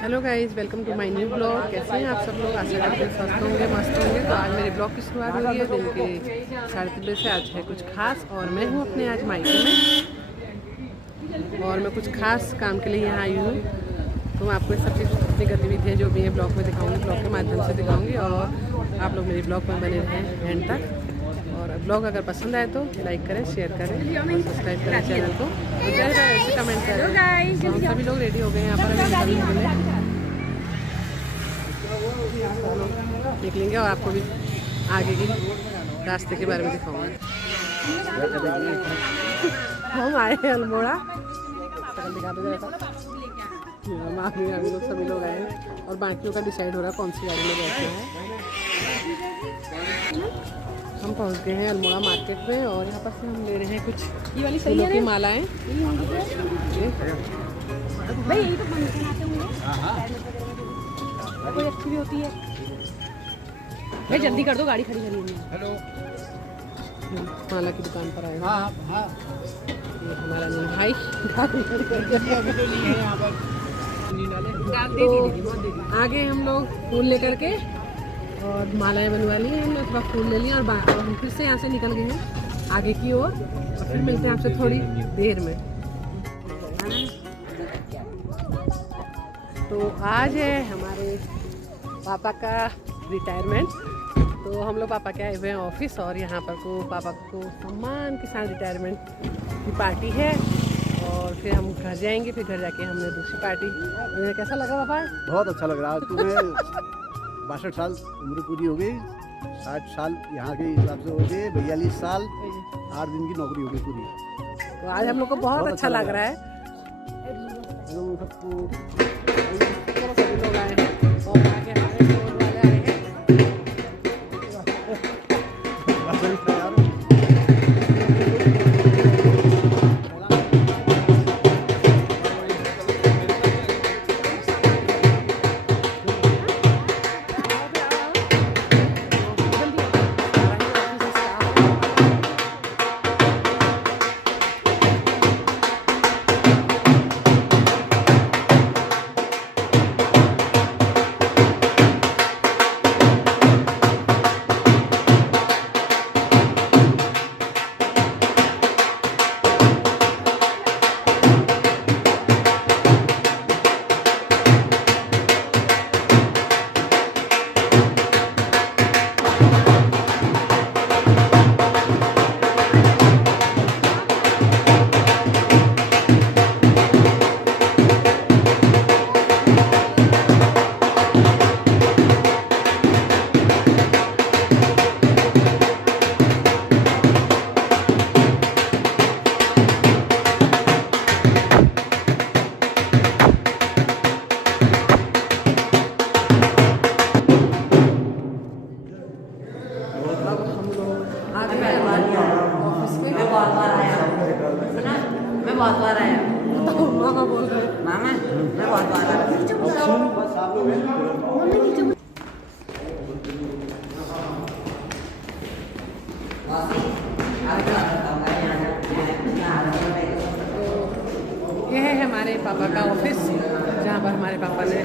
Hello guys, welcome to my new blog. कैसे हैं आप सब लोग? आशा करते हैं स्वस्थ होंगे, मस्त होंगे। तो आज मेरे ब्लॉग की शुरुआत हो रही है दिन के 3:30 बजे से। आज है कुछ खास और मैं हूँ अपने आज मायके में और मैं कुछ खास काम के लिए यहाँ आई हूँ। तो मैं आपको सब चीज़ अपनी गतिविधियाँ जो भी हैं ब्लॉग में दिखाऊँगी, ब्लॉग के माध्यम से दिखाऊँगी और आप लोग मेरे ब्लॉग में बने रहें एंड तक। और ब्लॉग अगर पसंद आए तो लाइक करें, शेयर करें और सब्सक्राइब करें चैनल को और ऐसे कमेंट करें। तो हम सभी लोग रेडी हो गए हैं यहाँ पर अभी निकलने के लिए। निकलेंगे और आपको भी आगे की रास्ते के बारे में दिखाऊंगा। हम आए हैं अल्मोड़ा, दिखा दो जरा। हम लोग सभी लोग आए हैं और बाकियों का डिसाइड हो रहा है कौन सी गाड़ी में बैठना है। हम पहुंच गए हैं अल्मोड़ा मार्केट में और यहाँ पर से हम ले रहे हैं कुछ ये वाली फूलों की मालाएं। भाई यही तो बनाते होंगे, कोई अच्छी भी होती है। भाई जल्दी कर दो, गाड़ी खड़ी करी है। हेलो, माला की दुकान पर आए। हाँ हाँ, ये हमारा नील भाई तो आगे हम लोग फूल लेकर के और मालाएं बनवा ली हैं। हमने थोड़ा फूल ले लिया और हम फिर से यहाँ से निकल गए हैं आगे की ओर और फिर मिलते हैं आपसे थोड़ी देर में। तो आज है हमारे पापा का रिटायरमेंट। तो हम लोग पापा के आए हुए हैं ऑफिस और यहाँ पर को पापा को सम्मान के साथ रिटायरमेंट की पार्टी है और फिर हम घर जाएंगे। फिर घर जाके हमने दूसरी पार्टी। मुझे कैसा लगा पापा? बहुत अच्छा लग रहा है। तुम्हें 62 साल उम्र पूरी हो गई, 60 साल यहाँ के हिसाब से हो गए, 42 साल 8 दिन की नौकरी हो गई पूरी। तो आज हम लोग को बहुत अच्छा लग रहा है। सभी लोग आए हैं और आगे हमारे शोर वाले आए हैं। बहुत बार आया। मामा बोल रहे हैं। मामा मैं बहुत बार आया। ये है हमारे पापा का ऑफिस जहाँ पर हमारे पापा ने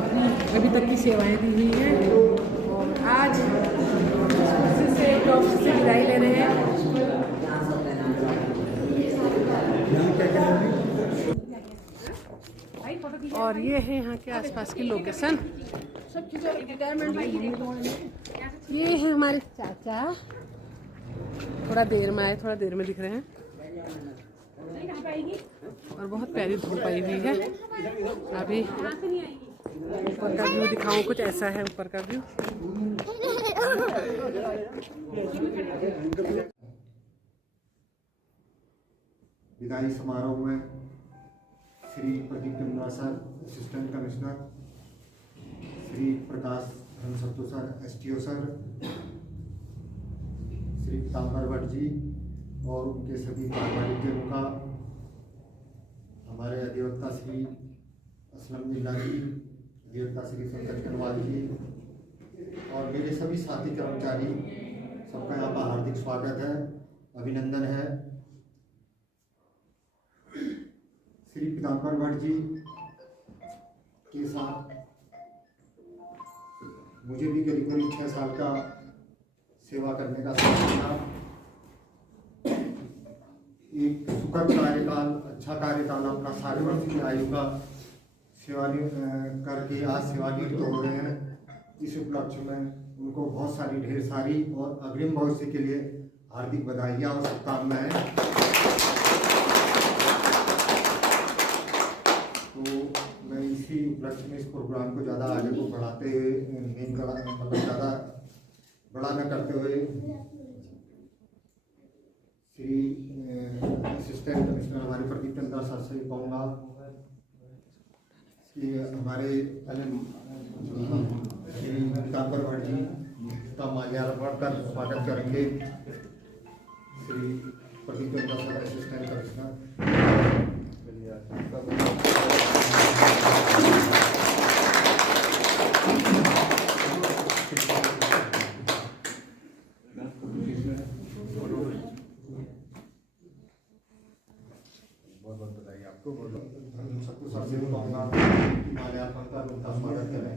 अपनी अभी तक की सेवाएं दी हुई हैं और आज ऑफिस से विदाई ले रहे हैं। और ये है यहाँ के आसपास की लोकेशन। ये है हमारे चाचा, थोड़ा देर में आए, थोड़ा देर में दिख रहे हैं और बहुत प्यारी धूप आई हुई है। अभी ऊपर का व्यू दिखाऊं, कुछ ऐसा है ऊपर का व्यू। विदाई समारोह में Shri Pradeep Chandra sir assistant commissioner, Shri Prakash Dharmasattu sir STO sir, Shri Pitambar Bhatt ji और उनके सभी पारिवारिकजनों का, हमारे अधिवक्ता श्री असलम जिल्ला जी, अधिवक्ता श्री पंकज कनवाल जी और मेरे सभी साथी कर्मचारी, सबका यहाँ पर हार्दिक स्वागत है, अभिनंदन है। श्री पीताम्बर भट्ट जी के साथ मुझे भी करीब करीब 6 साल का सेवा करने का समय मिला। एक सुखद कार्यकाल, अच्छा कार्यकाल, अपना 60 वर्ष की आयु का सेवा करके आज सेवानिवृत्त हो रहे हैं। इस उपलक्ष्य में उनको बहुत सारी, ढेर सारी और अग्रिम भविष्य के लिए हार्दिक बधाइयाँ और शुभकामनाएं। तो मैं इसी उपलक्ष्य में इस प्रोग्राम को ज़्यादा आगे को बढ़ाते हुए, मतलब ज़्यादा बड़ा न करते हुए, श्री असिस्टेंट कमिश्नर हमारे प्रदीप चंद्रा सर से कहूँगा कि हमारे श्री पीताम्बर भट्ट जी का माल्यार्पण कर स्वागत करेंगे। Shri Pradeep Chandra sir assistant commissioner. बहुत बधाई आपको। सबको सबसे कहूँगा माल्यार्पण का उनका स्वागत करें।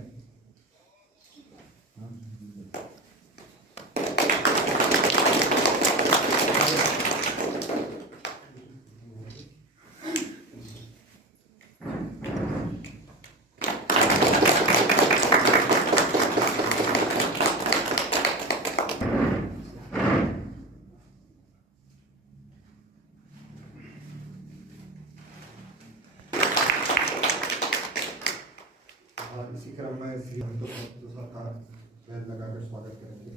इसी क्रम में श्री दूसरा का बैन लगाकर स्वागत करेंगे।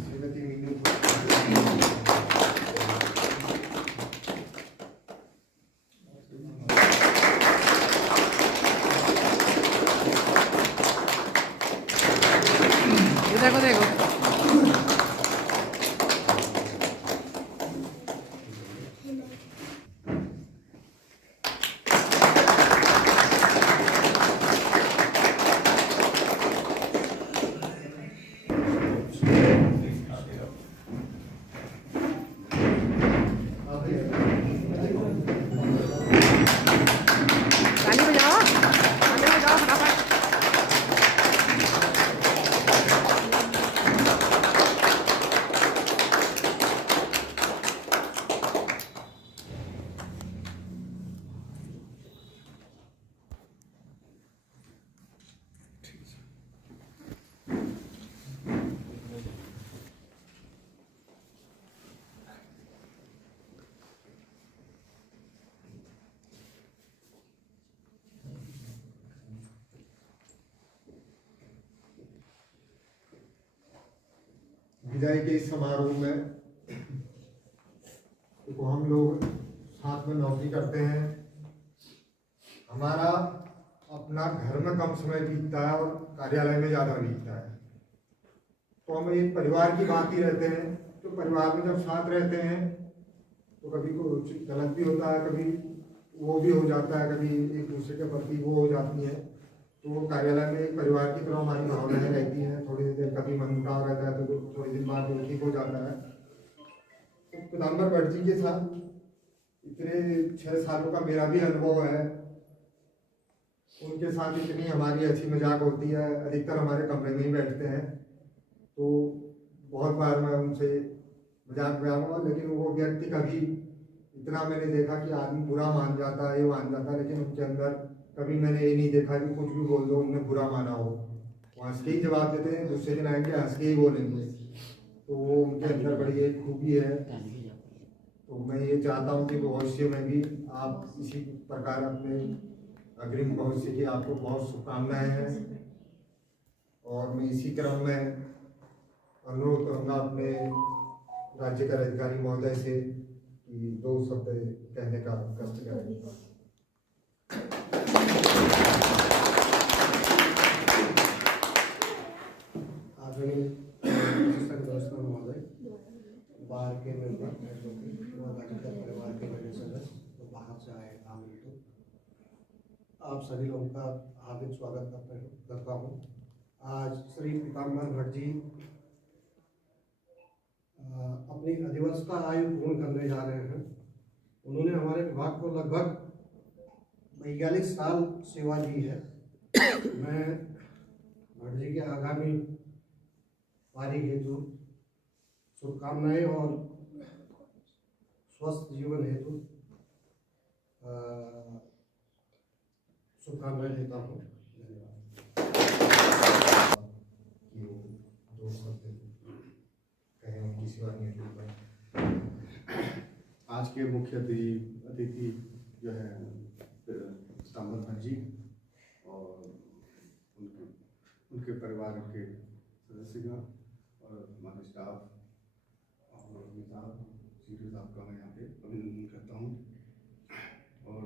श्रीमती मीनू देखो देखो ताली बजाओ फटाफट। विदाई के इस समारोह में तो हम लोग साथ में नौकरी करते हैं। हमारा अपना घर में कम समय बीतता है और कार्यालय में ज़्यादा बीतता है, तो हम एक परिवार की बात ही रहते हैं। तो परिवार में जब साथ रहते हैं तो कभी कुछ गलत भी होता है, कभी वो भी हो जाता है, कभी एक दूसरे के प्रति वो हो जाती है। तो कार्यालय में एक परिवार की तरह हमारी भावनाएं रहती हैं। थोड़ी देर कभी मनमुटाव रहता है तो थोड़ी दिन बाद वो ठीक हो जाता है। तो पीताम्बर भट्ट जी के साथ इतने 6 सालों का मेरा भी अनुभव है। उनके साथ इतनी हमारी अच्छी मजाक होती है, अधिकतर हमारे कमरे में ही बैठते हैं। तो बहुत बार मैं उनसे मजाक हुआ, लेकिन वो व्यक्ति कभी इतना मैंने देखा कि आदमी बुरा मान जाता है, ये मान जाता है, लेकिन उनके अंदर कभी मैंने ये नहीं देखा कि कुछ भी बोल दो उन्हें बुरा माना हो। वो हंस के ही जवाब देते हैं, दूसरे दिन आएंगे हंस के ही बोलेंगे। तो वो उनके अंदर बड़ी एक खूबी है। तो मैं ये चाहता हूँ कि भविष्य में भी आप इसी प्रकार अपने अग्रिम भविष्य की आपको बहुत शुभकामनाएं हैं। और मैं इसी क्रम में अनुरोध करूँगा अपने राज्य कर अधिकारी महोदय से कि 2 शब्द कहने का कष्ट करें। महोदय, बाहर के मेंबर और परिवार के बड़े सदस्य तो बाहर से आए आमंत्रित, आप सभी लोगों का हार्दिक स्वागत करता हूँ। आज श्री पीताम्बर भट्ट जी अपनी अधिवंश का आयु पूर्ण करने जा रहे हैं। उन्होंने हमारे विभाग को लगभग 42 साल सेवा दी है। मैं भट्ट जी के आगामी पारी हेतु शुभकामनाएं और स्वस्थ जीवन हेतु शुभकामनाएं देता हूँ। आज के मुख्य अतिथि जो है पीताम्बर भट्ट जी और उनके परिवार के सदस्यगण और हमारे स्टाफ और साहब सीधे साहब का मैं यहाँ पे अभिनंदन करता हूँ। और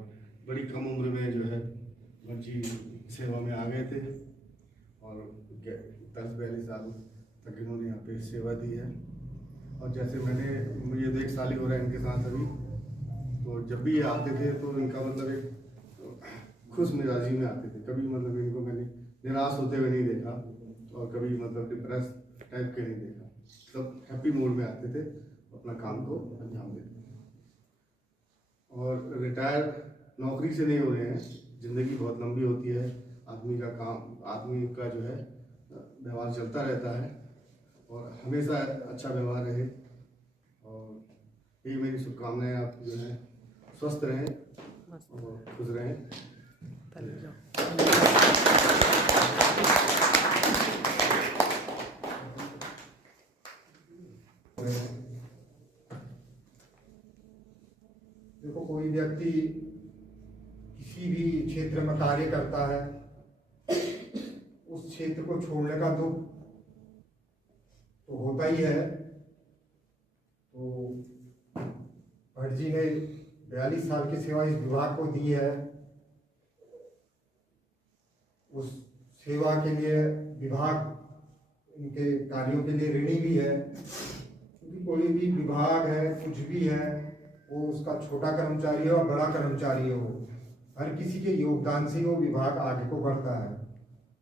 बड़ी कम उम्र में जो है भट्ट जी सेवा में आ गए थे और 42 साल तक इन्होंने यहाँ पे सेवा दी है। और जैसे मुझे तो 1 साल ही हो रहा है इनके साथ अभी, तो जब भी ये आते थे तो इनका मतलब एक खुश मिजाजी में आते थे। कभी मतलब इनको मैंने निराश होते हुए नहीं देखा और कभी मतलब डिप्रेस टाइप के नहीं देखा। सब हैप्पी मूड में आते थे, अपना काम को अंजाम देते थे। और रिटायर नौकरी से नहीं हो रहे हैं। ज़िंदगी बहुत लंबी होती है, आदमी का जो है व्यवहार चलता रहता है और हमेशा अच्छा व्यवहार रहे। और यही मेरी शुभकामनाएं, आप जो है स्वस्थ रहें और खुश रहें। देखो, कोई व्यक्ति किसी भी क्षेत्र में कार्य करता है, उस क्षेत्र को छोड़ने का दुख तो होता ही है। तो भट्ट जी ने 42 साल की सेवा इस विभाग को दी है। उस सेवा के लिए विभाग इनके कार्यों के लिए ऋणी भी है, क्योंकि कोई भी विभाग है, कुछ भी है, वो उसका छोटा कर्मचारी हो और बड़ा कर्मचारी हो, हर किसी के योगदान से वो विभाग आगे को बढ़ता है।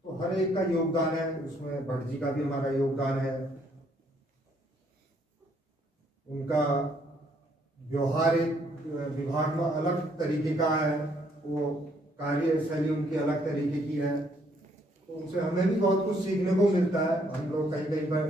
तो हर एक का योगदान है, उसमें भट्ट जी का भी हमारा योगदान है। उनका व्यवहार एक विभाग में अलग तरीके का है, वो कार्यशैली उनकी अलग तरीके की है। तो उनसे हमें भी बहुत कुछ सीखने को मिलता है। हम लोग कहीं पर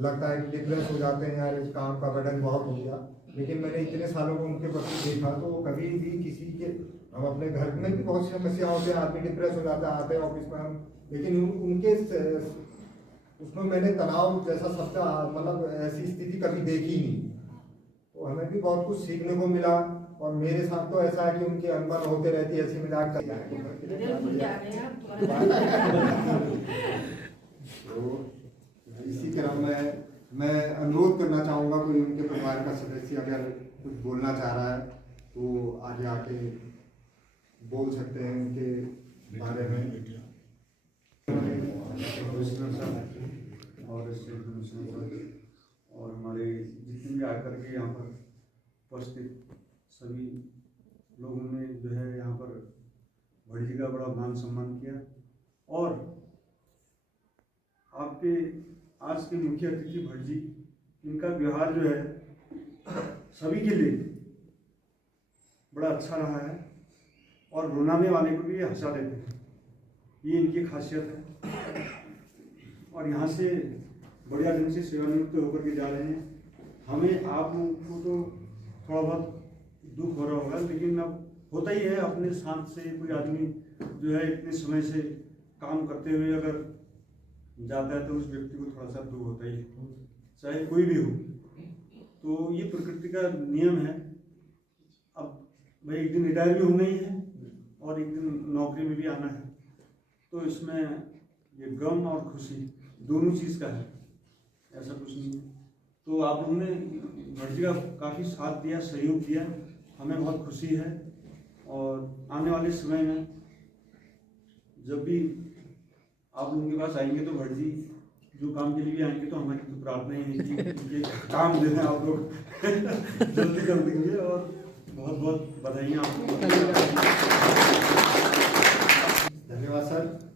लगता है कि डिप्रेस हो जाते हैं, यार इस काम का बर्डन बहुत हो गया, लेकिन मैंने इतने सालों में उनके प्रति देखा तो कभी भी किसी के, हम अपने घर में भी बहुत सी समस्या होती है, आदमी डिप्रेस हो जाता है, आते हैं ऑफिस में हम, लेकिन उनके उसमें मैंने तनाव जैसा शब्द मतलब ऐसी स्थिति कभी देखी नहीं। तो हमें भी बहुत कुछ सीखने को मिला। और मेरे साथ तो ऐसा है कि उनके अनबन होते रहती है, ऐसी मजाक करते तो इसी क्रम में मैं अनुरोध करना चाहूँगा, कोई उनके परिवार का सदस्य अगर कुछ बोलना चाह रहा है तो आगे आके बोल सकते हैं उनके बारे में। और हमारे जितने भी आकर के यहाँ पर उपस्थित सभी लोगों ने जो है यहाँ पर भट्ट जी का बड़ा मान सम्मान किया। और आपके आज के मुख्य अतिथि भट्ट जी, इनका व्यवहार जो है सभी के लिए बड़ा अच्छा रहा है और रुलाने वाले को भी हंसा देते हैं, ये इनकी खासियत है। और यहाँ से बढ़िया ढंग से सेवानिवृत्त होकर के जा रहे हैं। हमें आप लोगों को तो थोड़ा बहुत दुख हो रहा होगा, लेकिन अब होता ही है, अपने साथ से कोई आदमी जो है इतने समय से काम करते हुए अगर जाता है तो उस व्यक्ति को थोड़ा सा दुख होता ही है, चाहे कोई भी हो। तो ये प्रकृति का नियम है। अब भाई एक दिन रिटायर भी होना ही है और एक दिन नौकरी में भी आना है, तो इसमें ये गम और खुशी दोनों चीज़ का है, ऐसा कुछ नहीं है। तो आप लोगों ने भट्ट जी का काफ़ी साथ दिया, सहयोग दिया, हमें बहुत खुशी है। और आने वाले समय में जब भी आप लोगों के पास आएंगे तो भट्ट जी जो काम के लिए भी आएंगे तो हमारी तो प्रार्थना ही है कि ये काम जो है आप लोग जल्दी कर देंगे। और बहुत बहुत बधाइयाँ आपको। धन्यवाद सर।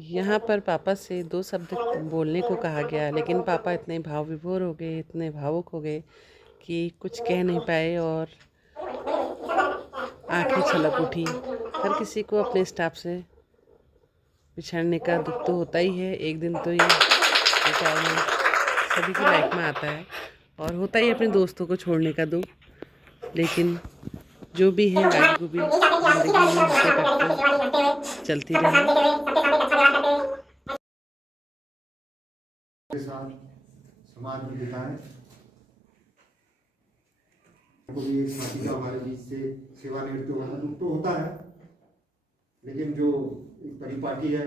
यहाँ पर पापा से 2 शब्द बोलने को कहा गया, लेकिन पापा इतने भाव विभोर हो गए, इतने भावुक हो गए कि कुछ कह नहीं पाए और आंखें छलक उठी। हर किसी को अपने स्टाफ से बिछड़ने का दुख तो होता ही है। एक दिन तो ये रिटायरमेंट सभी की लाइफ में आता है और होता ही अपने दोस्तों को छोड़ने का दुख। लेकिन जो भी है आगे को भी ज़िंदगी में हंसते करते चलती रहे। के साथ समाज में बिताएं। को भी एक साथी का हमारे बीच से सेवानिवृत्त होना दुख तो होता है, लेकिन जो एक परिपाटी है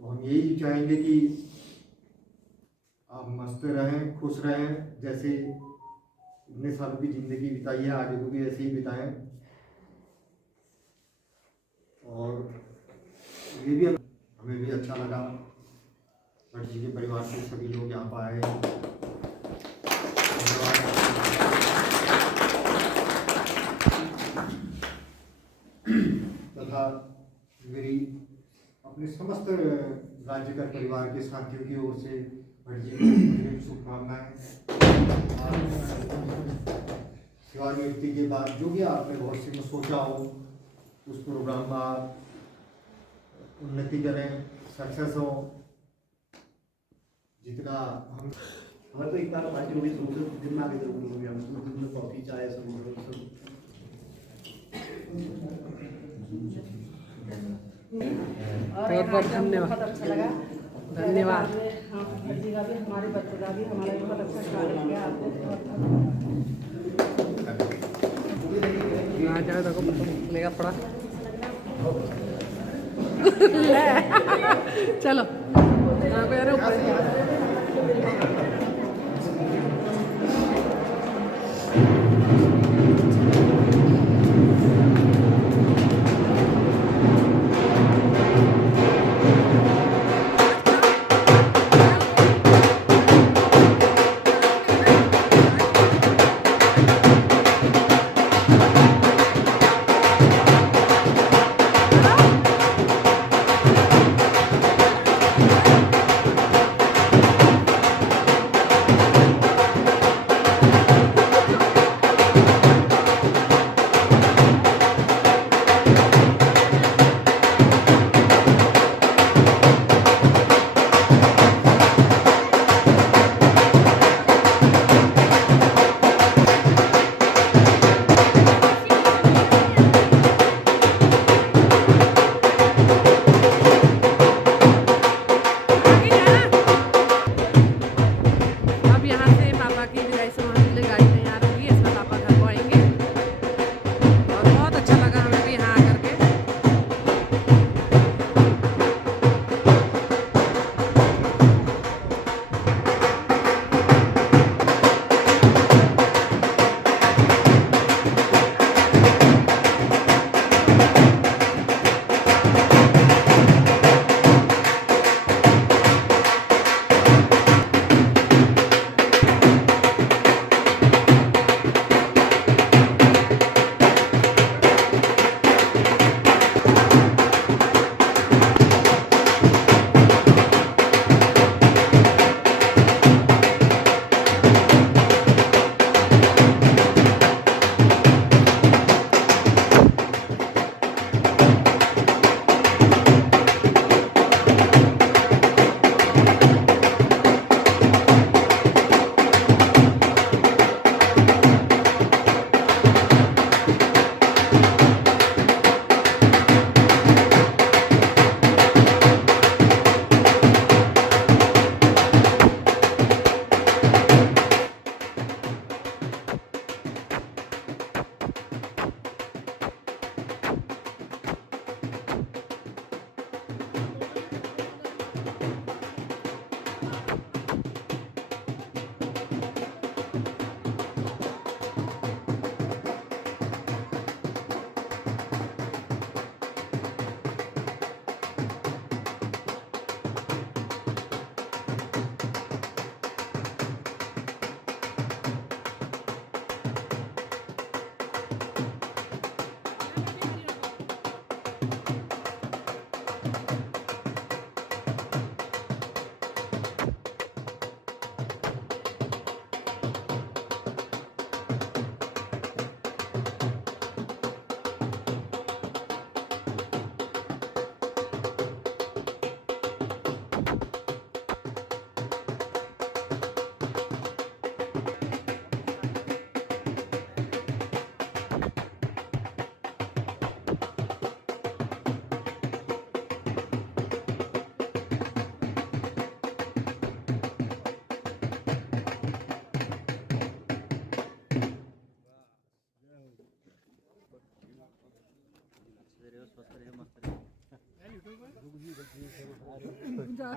तो हम यही चाहेंगे कि आप मस्त रहें, खुश रहें। जैसे इतने सालों की जिंदगी बिताई है, आगे को भी ऐसे ही बिताएं। और ये भी हमें भी अच्छा लगा, भट्ट जी के परिवार के सभी लोग यहाँ पर आए। तथा मेरी अपने समस्त राज्यकर परिवार के साथियों की ओर से भट्ट जी को शुभकामनाएं। सेवानिवृत्ति के बाद जो भी आपने भविष्य में सोचा हो उस प्रोग्राम में आप उन्नति करें, सक्सेस हो। जितना हम हमारे तो एक बार पार्टी होगी तो दिन में आगे जरूर होगी, हम उसमें दिन में कॉफी चाय सब बहुत बहुत धन्यवाद। बहुत अच्छा लगा। धन्यवाद। बच्ची का भी, हमारे बच्चों का भी, हमारा बहुत अच्छा स्वागत किया आपने। आ जाओ, देखो लेगा पड़ा। चलो यहाँ पे ऊपर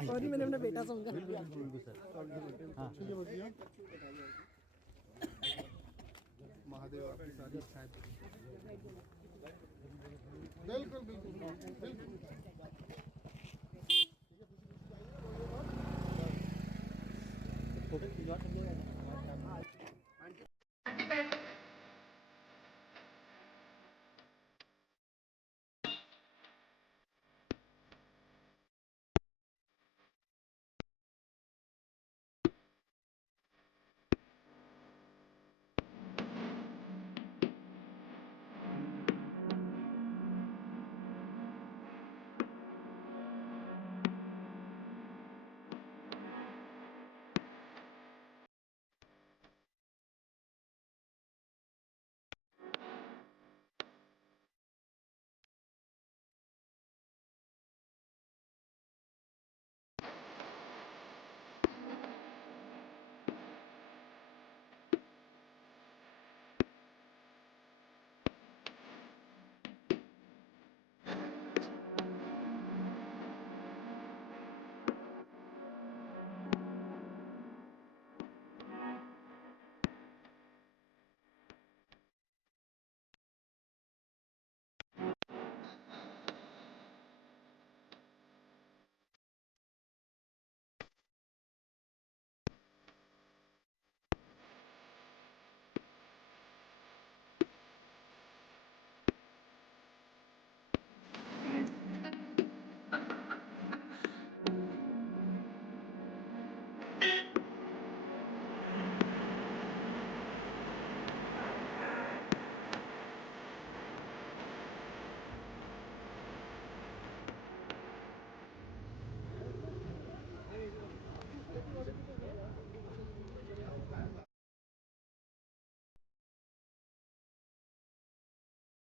सॉरी मैंने अपना बेटा समझा। महादेव आपकी सारी इच्छाएं बिल्कुल बिल्कुल बिल्कुल।